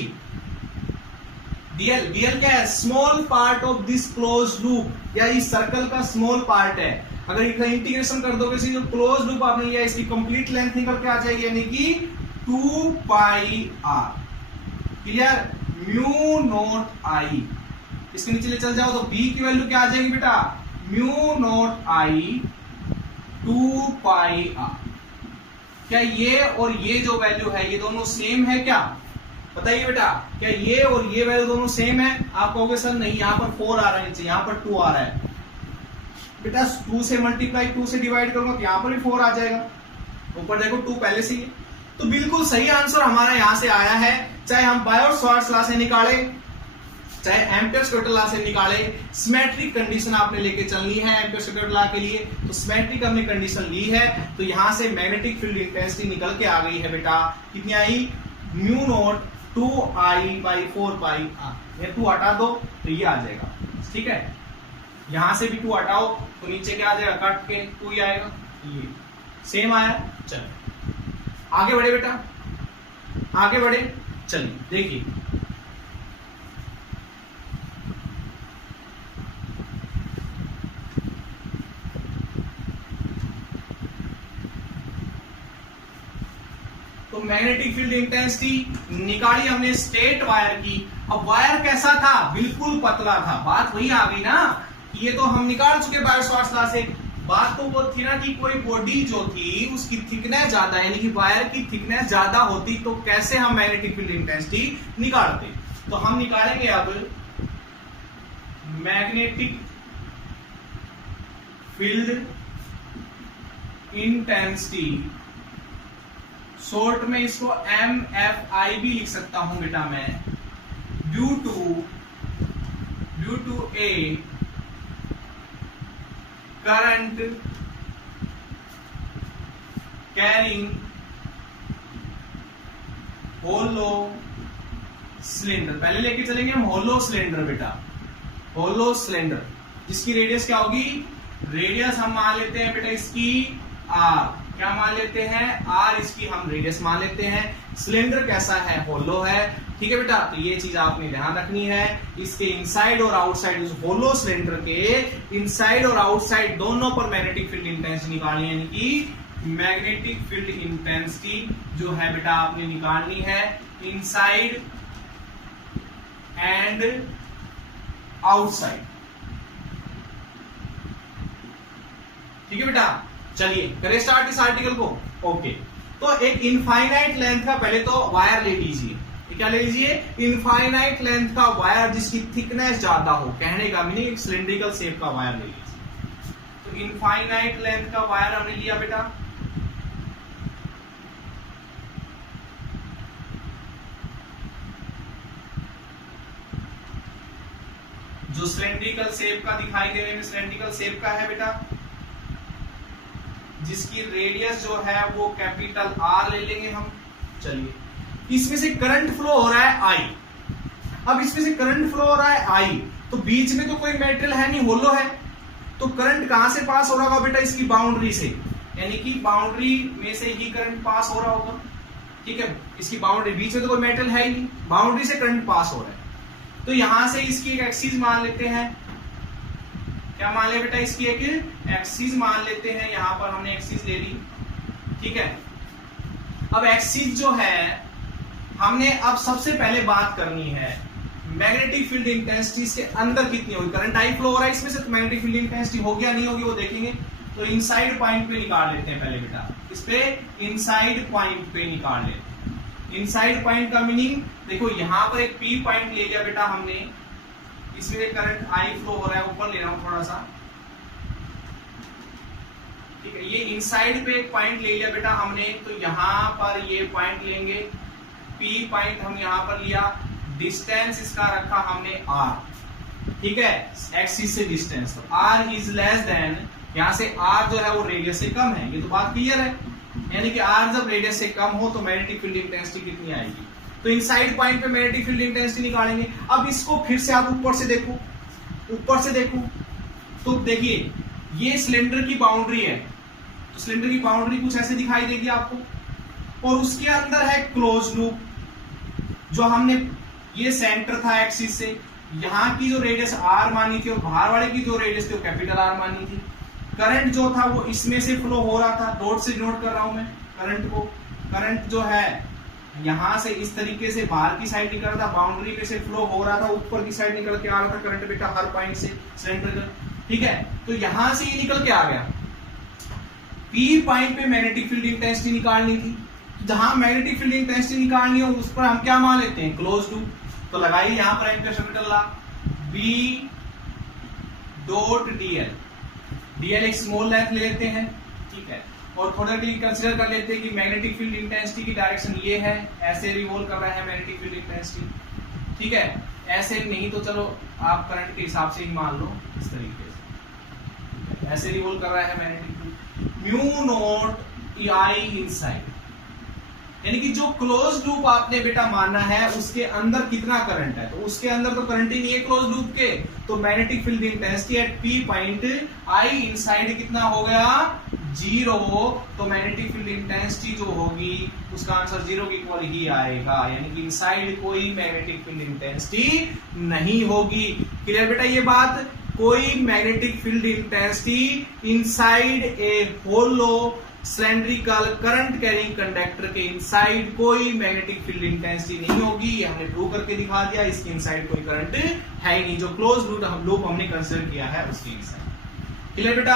डीएल, डीएल क्या है, small part of this close loop, या इस सर्कल का स्मॉल पार्ट है। अगर इसका इंटीग्रेशन कर दोगे, जो क्लोज लूप आपने लिया इसकी कंप्लीट लेंथ निकल के आ जाएगी, यानी कि 2 pi are, clear, mu naught आई। इसके नीचे ले चल जाओ तो बी की वैल्यू क्या आ जाएगी बेटा, mu naught I 2 pi R. क्या ये और ये जो वैल्यू है ये दोनों सेम है क्या, बताइए बेटा, क्या ये और ये वैल्यू दोनों सेम है? आप कहोगे सर नहीं, यहाँ पर 4 आ रहा है नीचे, यहाँ पर 2 आ रहा है बेटा। 2 से मल्टीप्लाई 2 से डिवाइड करूंगा तो यहाँ पर भी 4 आ जाएगा, ऊपर देखो 2 पहले से ही है। तो बिल्कुल सही आंसर हमारा यहाँ से आया है, चाहे हम बायो-सावर्ट्स लॉ से निकाले, चाहे एम्पियर सर्किटल लॉ से निकाले। सिमेट्रिक कंडीशन आपने लेके चलनी है एम्पियर सर्किटल लॉ के लिए, तो सिमेट्रिक हमने कंडीशन ली है, तो यहां से मैग्नेटिक फील्ड इंटेंसिटी निकल के आ गई है बेटा, कितनी I, mu naught 2I/4 pi R. ये 2 हटा दो तो ये आ जाएगा, ठीक है। यहां से भी 2 हटाओ तो नीचे क्या आ जाएगा, कट के 2 ही आएगा, ये सेम आया। चलो आगे बढ़े बेटा, आगे बढ़े, चलिए देखिए तो मैग्नेटिक फील्ड इंटेंसिटी निकाली हमने स्ट्रेट वायर की। अब वायर कैसा था, बिल्कुल पतला था। बात वही आ गई ना कि ये तो हम निकाल चुके बायो-सावर्ट्स लॉ से। बात तो वो थी ना कि कोई बॉडी जो थी उसकी थिकनेस ज्यादा, यानी कि वायर की थिकनेस ज्यादा होती तो कैसे हम मैग्नेटिक फील्ड इंटेंसिटी निकालते। तो हम निकालेंगे अब मैग्नेटिक फील्ड इंटेंसिटी, शॉर्ट में इसको MFI भी लिख सकता हूं बेटा मैं, due to a current carrying hollow cylinder. पहले लेके चलेंगे हम होलो सिलेंडर बेटा, होलो सिलेंडर जिसकी रेडियस क्या होगी, रेडियस हम मान लेते हैं बेटा इसकी R, क्या मान लेते हैं, R, इसकी हम रेडियस मान लेते हैं। सिलेंडर कैसा है, होलो है, ठीक है बेटा। तो ये चीज आपने ध्यान रखनी है, इसके इनसाइड और आउटसाइड, उस होलो सिलेंडर के इनसाइड और आउटसाइड दोनों पर मैग्नेटिक फील्ड इंटेंसिटी निकालनी है, यानी कि मैग्नेटिक फील्ड इंटेंसिटी जो है बेटा आपने निकालनी है इनसाइड एंड आउटसाइड, ठीक है बेटा। चलिए करें स्टार्ट इस आर्टिकल को। ओके, तो एक इनफाइनाइट लेंथ का पहले तो वायर ले लीजिए, क्या ले लीजिए, इनफाइनाइट लेंथ का वायर जिसकी थिकनेस ज्यादा हो, कहने का मीनिंग सिलिंड्रिकल शेप का वायर ले लीजिए। तो इनफाइनाइट लेंथ का वायर हमने लिया बेटा, जो सिलिंड्रिकल शेप का दिखाई दे रहे हैं, सिलिंड्रिकल शेप का है बेटा, जिसकी रेडियस जो है वो कैपिटल आर ले लेंगे हम। चलिए, इसमें से करंट फ्लो हो रहा है आई। अब इसमें से करंट फ्लो हो रहा है आई, तो बीच में तो कोई मेटेरियल है नहीं, होलो है, तो करंट कहां से पास हो रहा होगा बेटा, इसकी बाउंड्री से, यानी कि बाउंड्री में से ही करंट पास हो रहा होगा। ठीक है, इसकी बाउंड्री, बीच में तो कोई मेटल है ही नहीं, बाउंड्री से करंट पास हो रहा है। तो यहां से इसकी एक एक्सिस मान लेते हैं, क्या मान ले बेटा, इसकी एक एक्सिस मान लेते हैं। यहां पर हमने एक्सिस ले ली, ठीक है। अब एक्सिस जो है, हमने अब सबसे पहले बात करनी है मैग्नेटिक फील्ड इंटेंसिटी के अंदर कितनी होगी। करंट आई फ्लो हो रहा है इसमें से, तो मैग्नेटिक फील्ड इंटेंसिटी होगी या नहीं होगी वो देखेंगे। तो इनसाइड पॉइंट पे निकाल लेते हैं पहले बेटा, इस पे इनसाइड पॉइंट पे निकाल लेते हैं। इनसाइड पॉइंट का मीनिंग देखो, यहां पर एक पी पॉइंट ले लिया बेटा हमने, इसमें करंट आई फ्लो हो रहा है, ऊपर ले रहा हूं थोड़ा सा, ठीक है। ये इनसाइड पे एक पॉइंट ले लिया बेटा हमने, तो यहां पर ये पॉइंट लेंगे, पी पॉइंट हम यहां पर लिया, डिस्टेंस इसका रखा हमने आर, ठीक है, एक्सिस से डिस्टेंस, तो आर इज लेस देन, यहां से आर जो है वो रेडियस से कम है, ये तो बात क्लियर है। यानी कि आर जब रेडियस से कम हो तो मैग्नेटिक फील्ड इंटेंसिटी कितनी आएगी। तो इनसाइड पॉइंट पे मैग्नेटिक फील्ड इंटेंसिटी निकालेंगे। अब इसको फिर से आप ऊपर से देखो, ऊपर से देखो तो देखिए ये सिलेंडर की बाउंड्री है, तो सिलेंडर की बाउंड्री कुछ ऐसे दिखाई देगी आपको, और उसके अंदर है क्लोज लूप, जो हमने, ये सेंटर था एक्सिस से, यहां की जो रेडियस आर मानी थी और बाहर वाले की जो रेडियस थी वो कैपिटल आर मानी थी। करंट जो था वो इसमें से फ्लो हो रहा था, डॉट से डिनोट कर रहा हूं मैं करंट को। करंट जो है यहां से इस तरीके से बाहर की साइड निकल रहा था, बाउंड्री पे से फ्लो हो रहा था, ऊपर की साइड निकल के आ रहा था करंट बेटा हर पॉइंट से सिलेंडर का, ठीक है। तो यहां से ये निकल के आ गया, पी पॉइंट पे मैग्नेटिक फील्ड इंटेंसिटी निकालनी थी, जहां मैग्नेटिक फील्ड इंटेंसिटी निकालनी हो उस पर हम क्या मान लेते हैं, क्लोज लूप। तो लगाइए यहां पर कैपिटल ला, बी डॉट डीएल, डीएल एक स्मॉल लेंथ ले लेते हैं, ठीक है, और थोड़ा भी कंसीडर कर लेते हैं कि मैग्नेटिक फील्ड इंटेंसिटी की डायरेक्शन ये है, ऐसे रिवॉल्व कर रहा है मैग्नेटिक फील्ड इंटेंसिटी, ठीक है। ऐसे नहीं तो चलो आप करंट के हिसाब से ही मान लो, इस तरीके से ऐसे रिवॉल्व कर रहा है magnetic field, mu naught I inside, यानी कि जो क्लोज लूप आपने बेटा माना है उसके अंदर कितना करंट है, तो उसके अंदर तो करंट ही नहीं है क्लोज लूप के, तो magnetic field intensity eight P point I inside कितना हो गया, 0। तो मैग्नेटिक फील्ड इंटेंसिटी जो होगी उसका आंसर 0 के इक्वल ही आएगा, यानी कि इनसाइड कोई मैग्नेटिक फील्ड इंटेंसिटी नहीं होगी। क्लियर बेटा ये बात, कोई magnetic field intensity inside a hollow cylindrical current carrying conductor के इनसाइड कोई मैग्नेटिक फील्ड इंटेंसिटी नहीं होगी, ये हमने प्रूव करके दिखा दिया। इसके इनसाइड कोई करंट है ही नहीं, जो क्लोज लूप हमने कंसीडर किया है उसके इनसाइड। क्लियर बेटा,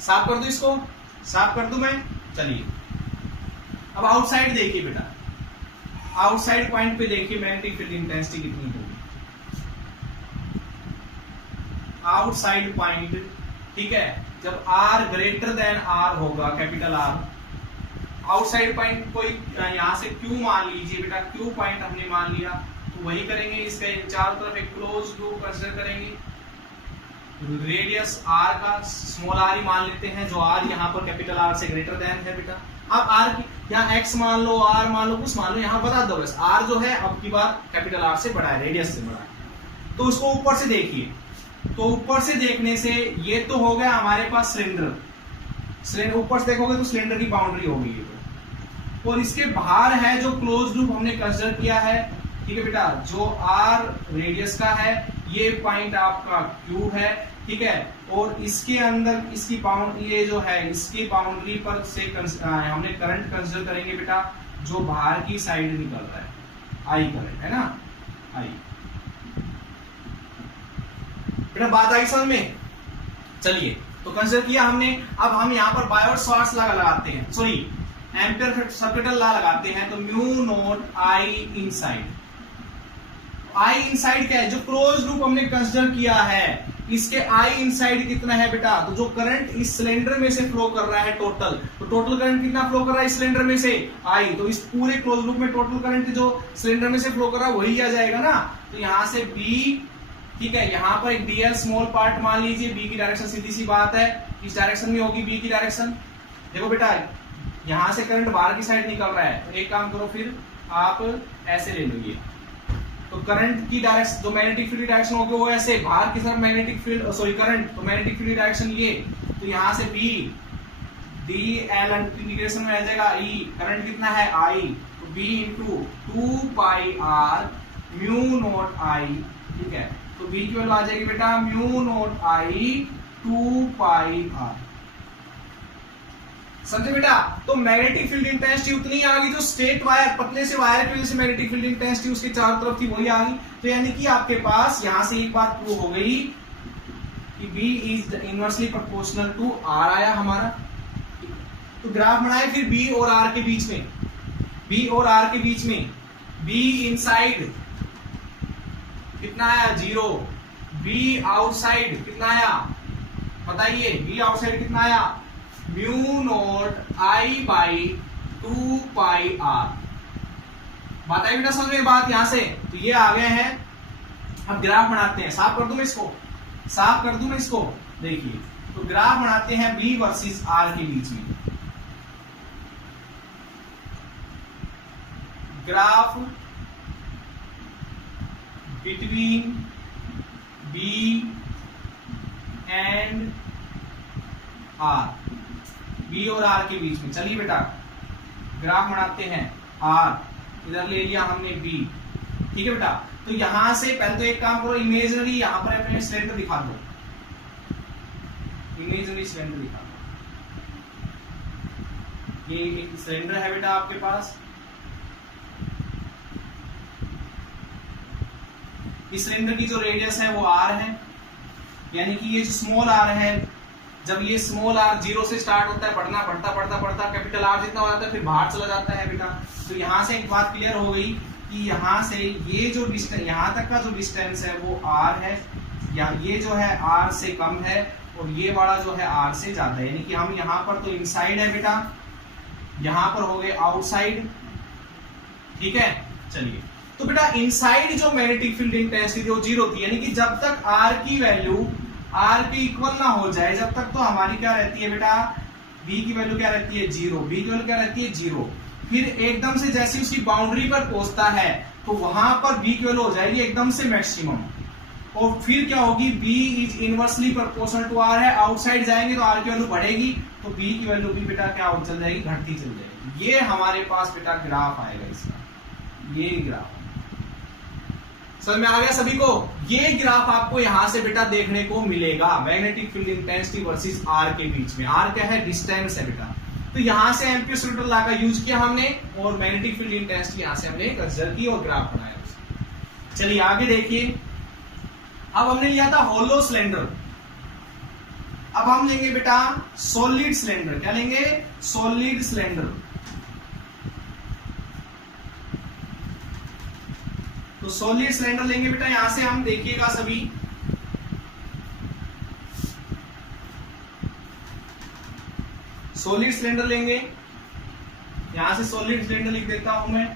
साफ कर दूं इसको, साफ कर दूं मैं। चलिए अब आउटसाइड देखिए बेटा, आउटसाइड पॉइंट पे देखिए मैग्नेटिक फील्ड इंटेंसिटी कितनी होगी, आउटसाइड पॉइंट, ठीक है, जब R ग्रेटर देन R होगा, कैपिटल R, आउटसाइड पॉइंट कोई यहां से Q मान लीजिए बेटा, Q पॉइंट हमने मान लिया, तो वही करेंगे, इसके चारों तरफ एक क्लोज लूप कंसीडर करेंगे, रेडियस R का स्मॉल r ही मान लेते हैं, जो R यहाँ पर कैपिटल R से ग्रेटर देन है बेटा। अब R की यहाँ x मान लो, R मान लो, कुछ मान लो, यहाँ बता दो बस, R जो है अब की बार कैपिटल R से बड़ा है, रेडियस से बड़ा है। तो उसको ऊपर से देखिए, तो ऊपर से देखने से ये तो हो गया हमारे पास सिलेंडर, ऊपर से देखोगे तो सिलेंडर की बाउंड्री होगी ये तो, और इसके बाहर है जो क्लोज लूप हमने कंसीडर किया है, ठीक है बेटा, जो R रेडियस का है, ये पॉइंट आपका Q है, ठीक है, और इसके अंदर इसकी ये जो है इसकी बाउंड्री पर से हमने करंट कंसीडर करेंगे बेटा, जो बाहर की साइड निकल रहा है, I करंट है ना, I बेटा, बात आई समझ में। चलिए तो कंसीडर किया हमने, अब हम यहाँ पर बायोट स्वार्ट्ज लॉ लगाते हैं, सॉरी एम्पियर सर्किटल लॉ लगाते हैं तो mu naught I inside. I inside क्या है, जो क्लोज लूप हमने कंसीडर किया है इसके आई इनसाइड कितना है बेटा, तो जो करंट इस सिलेंडर में से फ्लो कर रहा है टोटल, तो टोटल करंट कितना फ्लो कर रहा है इस सिलेंडर में से आई, तो इस पूरे क्लोज लूप में टोटल करंट जो सिलेंडर में से फ्लो कर रहा है वही आ जाएगा ना। तो यहां से बी, ठीक है, यहां पर एक डीएल स्मॉल पार्ट मान लीजिए, बी की डायरेक्शन सीधी सी बात है इस डायरेक्शन में होगी बी की डायरेक्शन। देखो बेटा यहां से करंट बाहर की साइड निकल रहा है, तो एक काम करो फिर आप ऐसे ले लो, ये तो करंट की डायरेक्शन जो मैग्नेटिक फील्ड डायरेक्शन होगी वो ऐसे बाहर की तरफ मैग्नेटिक फील्ड सॉरी करंट, तो मैग्नेटिक फील्ड डायरेक्शन ये, तो यहां से बी डी एल इंटीग्रेशन में आ जाएगा ई, करंट कितना है आई, तो B into 2 pi R mu naught I, ठीक है, तो बी की वैल्यू आ जाएगी बेटा mu naught I 2 pi R. समझे बेटा, तो मैग्नेटिक फील्ड इंटेंसिटी उतनी आ गई जो स्ट्रेट वायर, पतले से वायर की वजह से मैग्नेटिक फील्ड इंटेंसिटी उसके चारों तरफ थी वही आ गई। तो यानी कि आपके पास यहां से एक बात प्रूव हो गई कि B is inversely proportional to R आया हमारा। तो ग्राफ बनाए फिर B और R के बीच में, B और R के बीच में B इनसाइड कितना आया 0, B आउटसाइड कितना आया बताइए, B आउटसाइड कितना आया mu naught I by 2 pi R. बात आई बेटा समझ में बात यहां से, तो ये आ गए हैं। अब ग्राफ बनाते हैं, साफ कर दूं मैं इसको, साफ कर दूं मैं इसको, देखिए तो ग्राफ बनाते हैं B वर्सेस R के बीच में। Graph between B and R, B और R के बीच में। चलिए बेटा ग्राफ बनाते हैं, R इधर ले लिया हमने B, ठीक है बेटा। तो यहां से पहले तो एक काम करो, इमेजिनरी यहां पर अपने सिलेंडर दिखा दो, इमेजिनरी सिलेंडर दिखा दो। ये एक सिलेंडर है बेटा आपके पास, इस सिलेंडर की जो रेडियस है वो R है, यानी कि ये जो स्मॉल r है, जब ये स्मॉल r 0 से स्टार्ट होता है बढ़ना, बढ़ता बढ़ता बढ़ता कैपिटल R जितना हो जाता है फिर बाहर चला जाता है बेटा। तो यहां से एक बात क्लियर हो गई कि यहां से ये जो डिस्टेंस, यहां तक का जो डिस्टेंस है वो R है, या ये जो है R से कम है और ये वाला जो है R से ज्यादा है, यानी कि हम यहां पर तो इनसाइड है बेटा, यहां पर हो गए आउटसाइड, ठीक है। चलिए तो बेटा इनसाइड जो मैग्नेटिक फील्ड इंटेंसिटी वो 0 थी, यानी कि जब तक R की वैल्यू R के इक्वल ना हो जाए जब तक तो हमारी क्या रहती है बेटा, B की वैल्यू क्या रहती है 0, B की वैल्यू क्या रहती है 0। फिर एकदम से जैसे उसकी बाउंड्री पर पहुंचता है तो वहां पर B की वैल्यू हो जाएगी एकदम से मैक्सिमम, और फिर क्या होगी B is inversely proportional to R है, आउटसाइड जाएंगे तो R की वैल्यू बढ़ेगी, तो B की वैल्यू भी बेटा क्या हो चल जाएगी, घटती चल जाएगी। ये हमारे पास बेटा ग्राफ आएगा इसका, ये ग्राफ समझ में आ गया सभी को। ये ग्राफ आपको यहां से बेटा देखने को मिलेगा, magnetic field intensity versus R के बीच में। R क्या है, डिस्टेंस है बेटा। तो यहां से एम्पियर सर्किटल लॉ का यूज किया हमने और मैग्नेटिक फील्ड इंटेंसिटी यहां से हमने कंसीडर की और ग्राफ बनाया। चलिए आगे देखिए, अब हमने लिया था होलो सिलेंडर, अब हम लेंगे बेटा सॉलिड सिलेंडर। क्या लेंगे, सॉलिड सिलेंडर। तो सॉलिड सिलेंडर लेंगे बेटा, यहां से हम देखिएगा सभी, सॉलिड सिलेंडर लेंगे, यहां से सॉलिड सिलेंडर लिख देता हूं मैं।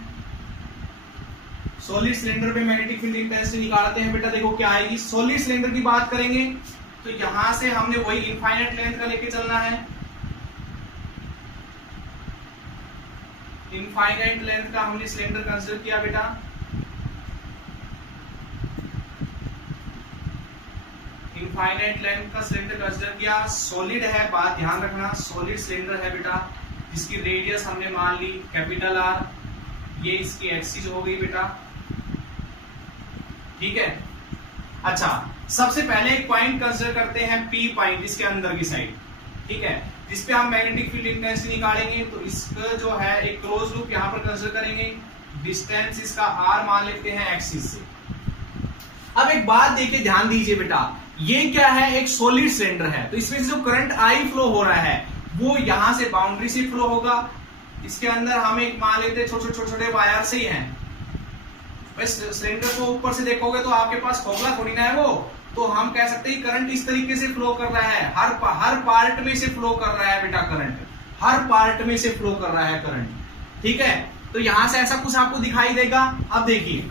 सॉलिड सिलेंडर पे मैग्नेटिक फील्ड इंटेंसिटी निकालते हैं बेटा, देखो क्या आएगी। सॉलिड सिलेंडर की बात करेंगे तो यहां से हमने वही इनफाइनाइट लेंथ का लेके चलना है, इनफाइनाइट लेंथ का हमने सिलेंडर कंसीडर किया बेटा। इनफाइनाइट लेंथ का सिलेंडर कंसीडर किया, सॉलिड है, बात ध्यान रखना, सॉलिड सिलेंडर है बेटा, जिसकी रेडियस हमने मान ली कैपिटल R, ये इसकी एक्सिस हो गई बेटा, ठीक है। अच्छा सबसे पहले एक पॉइंट कंसीडर करते हैं P पॉइंट, इसके अंदर की साइड, ठीक है, जिसपे हम मैग्नेटिक फील्ड इंटेंसिटी निकालेंगे। तो इसका जो है एक क्लोज लूप यहां पर कंसीडर करेंगे, डिस्टेंस इसका R मान लेते हैं एक्सिस से। अब एक बात देखिए, ध्यान दीजिए बेटा, ये क्या है, एक सॉलिड सिलेंडर है, तो इसमें जो करंट I फ्लो हो रहा है वो यहां से बाउंड्री से फ्लो होगा, इसके अंदर हम एक मान लेते हैं छोटे छोटे वायर से ही हैं। सिलेंडर को ऊपर से देखोगे तो आपके पास खोखला थोड़ी ना है वो, तो हम कह सकते हैं करंट इस तरीके से फ्लो कर रहा है, हर पार्ट में से फ्लो कर रहा है बेटा करंट, हर पार्ट में से फ्लो कर रहा है करंट। ठीक है, तो यहां से ऐसा कुछ आपको दिखाई देगा। अब देखिए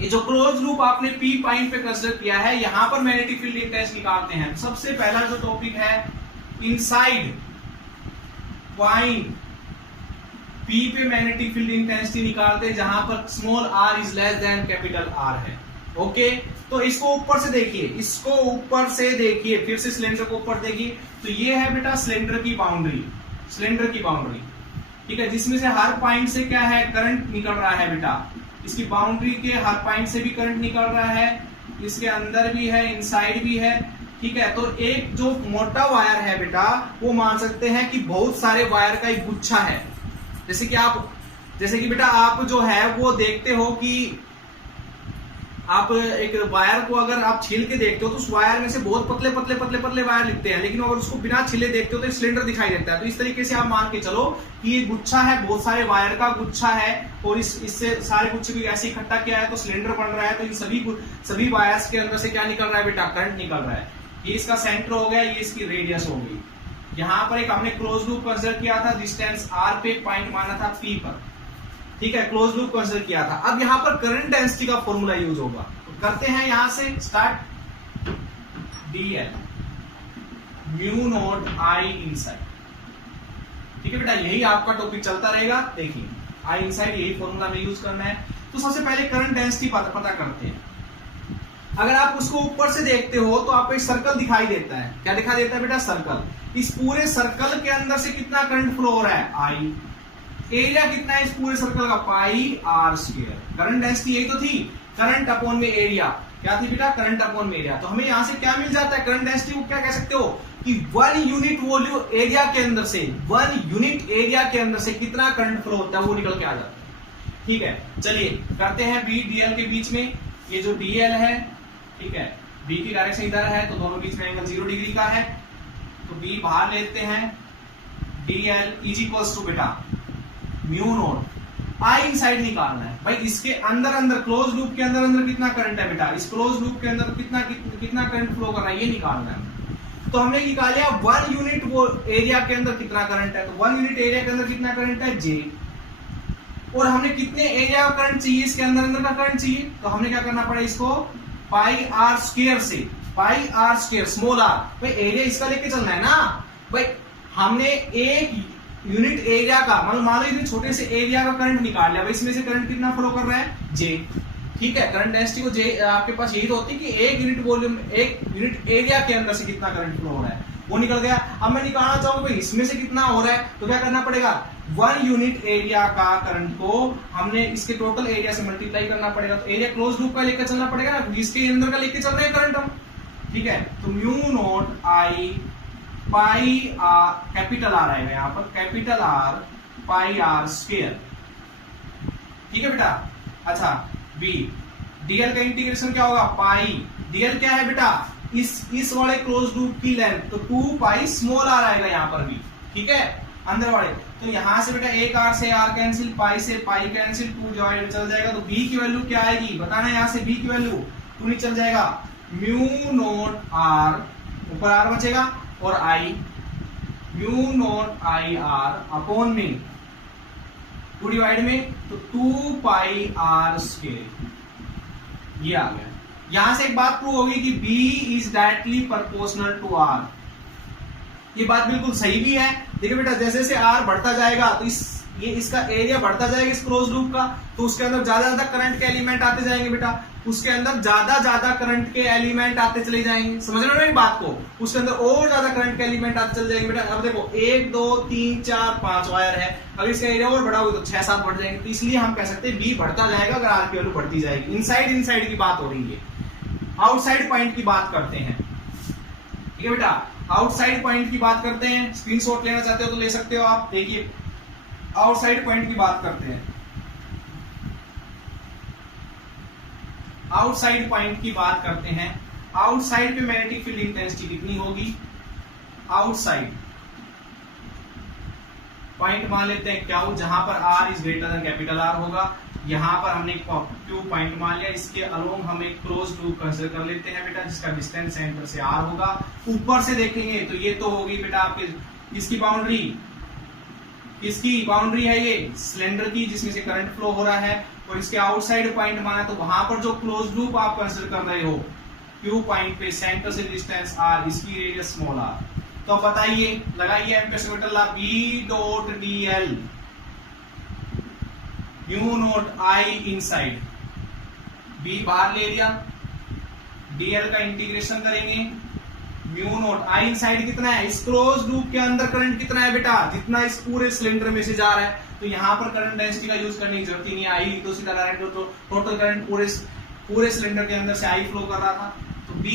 ये जो क्लोज लूप आपने पी पॉइंट पे कंसीडर किया है, यहां पर मैग्नेटिक फील्ड इंटेंस निकालते हैं। सबसे पहला जो टॉपिक है इनसाइड पॉइंट पी पे मैग्नेटिक फील्ड इंटेंसिटी निकालते हैं, जहां पर small R is less than capital R है। ओके, तो इसको ऊपर से देखिए, इसको ऊपर से देखिए, फिर से सिलेंडर को ऊपर देखिए, तो ये है बेटा सिलेंडर की बाउंड्री, सिलेंडर की बाउंड्री। ठीक है, जिसमें से हर पॉइंट से क्या है करंट निकल रहा है बेटा, इसकी बाउंड्री के हर पॉइंट से भी करंट निकल रहा है, इसके अंदर भी है, इनसाइड भी है। ठीक है, तो एक जो मोटा वायर है बेटा, वो मान सकते हैं कि बहुत सारे वायर का एक गुच्छा है। जैसे कि बेटा आप जो है वो देखते हो कि आप एक वायर को अगर आप छील के देखते हो तो उस वायर में से बहुत पतले पतले पतले पतले वायर लिखते हैं, लेकिन अगर उसको बिना छिले देखते हो तो एक सिलेंडर दिखाई देता है। तो इस तरीके से आप मान के चलो कि ये गुच्छा है, बहुत सारे वायर का गुच्छा है, और इससे सारे गुच्छे को ऐसे इकट्ठा किया है तो सिलेंडर बन रहा है। तो इन सभी वायर्स के अंदर से क्या निकल रहा है बेटा, करंट निकल रहा है। ये इसका सेंटर हो गया, ये इसकी रेडियस हो गई। यहां पर एक हमने क्लोज लूप कंसीडर किया था, डिस्टेंस आर पे पॉइंट माना था पी पर। ठीक है, क्लोज लूप कंसीडर किया था। अब यहां पर करंट डेंसिटी का फॉर्मूला यूज होगा, तो करते हैं यहां से start. DL mu naught I inside. ठीक है बेटा, यही आपका टॉपिक चलता रहेगा। देखिए आई इनसाइड, यही फॉर्मूला में यूज करना है। तो सबसे पहले करंट डेंसिटी पता करते हैं। अगर आप उसको ऊपर से देखते हो तो आपको एक सर्कल दिखाई देता है। क्या दिखाई देता है बेटा, सर्कल। इस पूरे सर्कल के अंदर से कितना करंट फ्लो हो रहा है, आई। एरिया कितना है इस पूरे सर्कल का, पाई आर स्क्वायर। करंट डेंसिटी यही तो थी, करंट अपॉन में एरिया। क्या थी बेटा, करंट अपॉन में एरिया। तो हमें यहां से क्या मिल जाता है, करंट डेंसिटी को क्या कह सकते हो कि 1 यूनिट वॉल्यूम एरिया के अंदर से, 1 यूनिट एरिया के अंदर से कितना करंट फ्लो होता है वो निकल के आ जाता है। ठीक है, चलिए करते हैं बी डीएल के बीच में। ये जो डीएल है, ठीक है, बी की डायरेक्शन इधर है तो दोनों बीच में एंगल 0 डिग्री का है, तो बी बाहर लेते हैं। डीएल इज इक्वल्स टू बेटा म्यू नॉट आई इनसाइड निकालना है भाई। इसके अंदर क्लोज लूप के अंदर कितना करंट है बेटा, इस क्लोज लूप के अंदर कितना करंट फ्लो कर रहा है ये निकालना है। तो हमने निकाला 1 यूनिट वो एरिया के अंदर कितना करंट है, तो 1 यूनिट एरिया के अंदर कितना करंट है, जे। और हमने कितने एरिया का करंट चाहिए, इसके अंदर का करंट चाहिए, तो हमने क्या करना पड़ा, इसको पाई आर स्क्वायर से, पाई आर स्क्वायर स्मॉल आर। भाई एरिया इसका लेके चलना है ना भाई। हमने एक यूनिट एरिया का मान लो इतने छोटे से एरिया का करंट निकाल लिया, इसमें से करंट कितना फ्लो कर रहा है, जे। ठीक है, करंट डेंसिटी को जे आपके पास यही तो होती है कि 1 यूनिट वॉल्यूम, 1 यूनिट एरिया के अंदर से कितना करंट फ्लो हो रहा है वो निकल गया। अब मैं निकालना चाहूंगा भाई इसमें से कितना हो रहा है, तो क्या करना पड़ेगा, 1 यूनिट एरिया का करंट को हमने इसके टोटल एरिया से मल्टीप्लाई करना पड़ेगा। तो एरिया क्लोज लूप का लेकर चलना पड़ेगा ना, इसके अंदर का लेके चल रहे हैं करंट हम। ठीक है, तो mu naught I pi R, capital R आएगा यहाँ पर, capital R pi R square. ठीक है बेटा। अच्छा बी डीएल का इंटीग्रेशन क्या होगा, पाई। डीएल क्या है बेटा, इस वाले क्लोज लूप की लेंथ, तो 2 पाई स्मॉल आर आएगा यहाँ पर भी। ठीक है, अंदर वाले, तो यहां से बेटा एक आर से आर कैंसिल, पाई से पाई कैंसिल, 2 डिवाइड चल जाएगा। तो बी की वैल्यू क्या आएगी बताना, यहां से बी की वैल्यू 2 निकल जाएगा। म्यू नॉट आर, ऊपर आर बचेगा, और I mu naught I R upon में 2 डिवाइड में, तो 2 पाई आर स्क्वायर। ये आ गया। यहां से एक बात प्रूव होगी कि B is directly proportional to R। ये बात बिल्कुल सही भी है। देखिए बेटा, जैसे जैसे R बढ़ता जाएगा तो इसका एरिया बढ़ता जाएगा इस क्लोज लूप का, तो उसके अंदर ज्यादा करंट के एलिमेंट आते जाएंगे बेटा, उसके अंदर ज्यादा करंट के एलिमेंट आते चले जाएंगे। समझ रहे हो मेरी बात को, उसके अंदर और ज्यादा करंट के एलिमेंट आते चले जाएंगे बेटा। अब देखो 1 2 3 4 5 वायर है, अगर इसका एरिया और बड़ा होगा तो 6 7 बढ़ जाएंगे। तो इसलिए हम कह सकते हैं बी बढ़ता जाएगा अगर आर की वैल्यू बढ़ती जाएगी। इनसाइड की बात हो रही है। आउटसाइड पॉइंट की बात करते हैं। ठीक है बेटा, आउटसाइड पॉइंट की बात करते हैं। स्क्रीनशॉट लेना चाहते हो तो ले सकते हो आप। देखिए आउटसाइड पॉइंट की बात करते हैं। आउटसाइड पॉइंट की बात करते हैं। आउटसाइड पे मैग्नेटिक फील्ड इंटेंसिटी कितनी होगी, आउटसाइड पॉइंट मान लेते हैं क्यू, जहां पर R is greater than capital R होगा। यहाँ पर हमने क्यू पॉइंट मान लिया, इसके अलोंग हम एक क्लोज लूप कंसीडर कर लेते हैं बेटा, जिसका डिस्टेंस सेंटर से आर होगा। ऊपर से देखेंगे तो ये तो होगी बेटा आपके इसकी बाउंड्री, इसकी बाउंड्री है ये सिलेंडर की, जिसमें से करंट फ्लो हो रहा है, और इसके आउटसाइड पॉइंट माना तो वहां पर जो क्लोज लूप आप कंसीडर कर रहे हो क्यू पॉइंट पे सेंटर से डिस्टेंस आर, इसकी रेडियस स्मॉल आर। तो बताइए, लगाइए Ampere Newton law, B dot D L mu naught I inside, B बाहर ले लिया, डीएल का इंटीग्रेशन करेंगे, म्यू नॉट आई इनसाइड कितना है, इस क्लोज लूप के अंदर करंट कितना है बेटा, जितना इस पूरे सिलेंडर में से जा रहा है। तो यहाँ पर करंट डेंसिटी का यूज करने की जरूरत ही नहीं है, आई तो सीधा डायरेक्ट टोटल करंट पूरे सिलेंडर के अंदर से आई फ्लो कर रहा था। तो B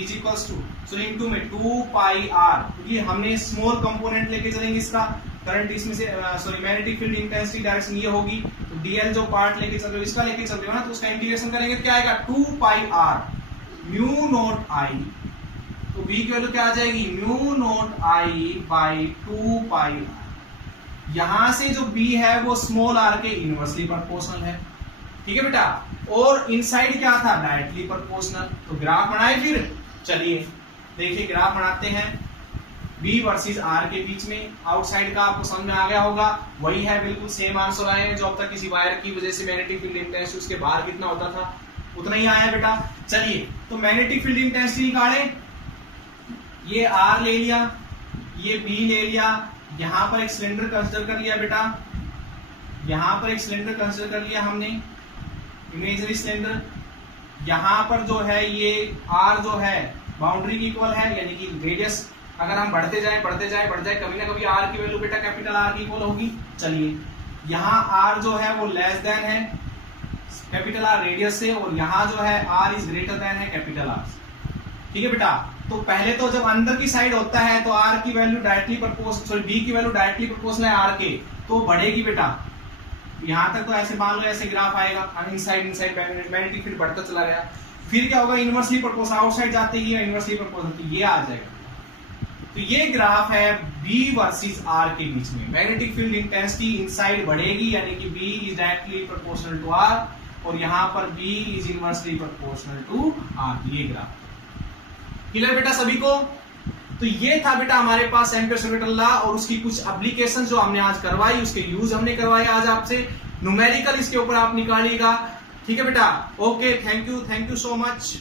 is equals to, so into में 2 पाई r, क्योंकि हमने स्मॉल कंपोनेंट लेके चलेंगे इसका करंट, इसमें से sorry magnetic field intensity direction ये होगी। तो dl जो पार्ट लेके चल रहे हो, इसका लेके चल रहे हो ना, तो उसका इंटीग्रेशन करेंगे तो क्या आएगा 2 पाई r म्यू नॉट आई। तो B की वैल्यू क्या आ जाएगी, mu naught I by 2 pi r। यहां से जो B है वो स्मॉल r के इनवर्सली प्रोपोर्शनल है, ठीक है बेटा। और इनसाइड क्या था, डायरेक्टली प्रोपोर्शनल। तो ग्राफ बनाए, फिर चलिए देखिए ग्राफ बनाते हैं B वर्सेस R के बीच में। आउटसाइड का आपको समझ में आ गया होगा, वही है बिल्कुल सेम आंसर आए हैं जो अब तक किसी वायर की वजह से मैग्नेटिक फील्ड इंटेंसिटी उसके बाहर कितना होता था उतना ही आया बेटा। चलिए तो मैग्नेटिक फील्ड इंटेंसिटी निकाले, ये R ले लिया, ये B ले लिया, यहां पर एक सिलेंडर कंसीडर कर लिया बेटा, यहां पर एक सिलेंडर कंसीडर कर लिया हमने, इमेजिनरी सिलेंडर। यहां पर जो है ये R जो है बाउंड्री की इक्वल है, यानी कि रेडियस अगर हम बढ़ते जाए कभी ना कभी R की वैल्यू बेटा कैपिटल R की इक्वल होगी। चलिए यहाँ R जो है वो लेस देन है कैपिटल R रेडियस से, और यहाँ जो है R इज ग्रेटर देन है कैपिटल R, ठीक है बेटा। तो पहले तो जब अंदर की साइड होता है तो R की value directly proportional, sorry B की वैल्यू डायरेक्टली प्रोपोर्शनल है R के, तो बढ़ेगी बेटा। यहां तक तो ऐसे मान लो ऐसे ग्राफ आएगा, इनसाइड मैग्नेटिक फील्ड बढ़ता चला गया, फिर क्या होगा, इनवर्सली प्रोपोर्शनल, आउटसाइड जाते ही इनवर्सली प्रोपोर्शनल, तो ये आ जाएगा। तो ये ग्राफ है B वर्सेस R के बीच में। मैग्नेटिक फील्ड इंटेंसिटी इनसाइड बढ़ेगी, यानी कि B is directly proportional to R, और यहां पर B is inversely proportional to R। ये ग्राफ क्लियर बेटा सभी को। तो ये था बेटा हमारे पास एम्पियर न्यूटन लॉ और उसकी कुछ एप्लीकेशन जो हमने आज करवाई, उसके यूज हमने करवाए आज आपसे। न्यूमेरिकल इसके ऊपर आप निकालिएगा, ठीक है बेटा। Okay, thank you so much.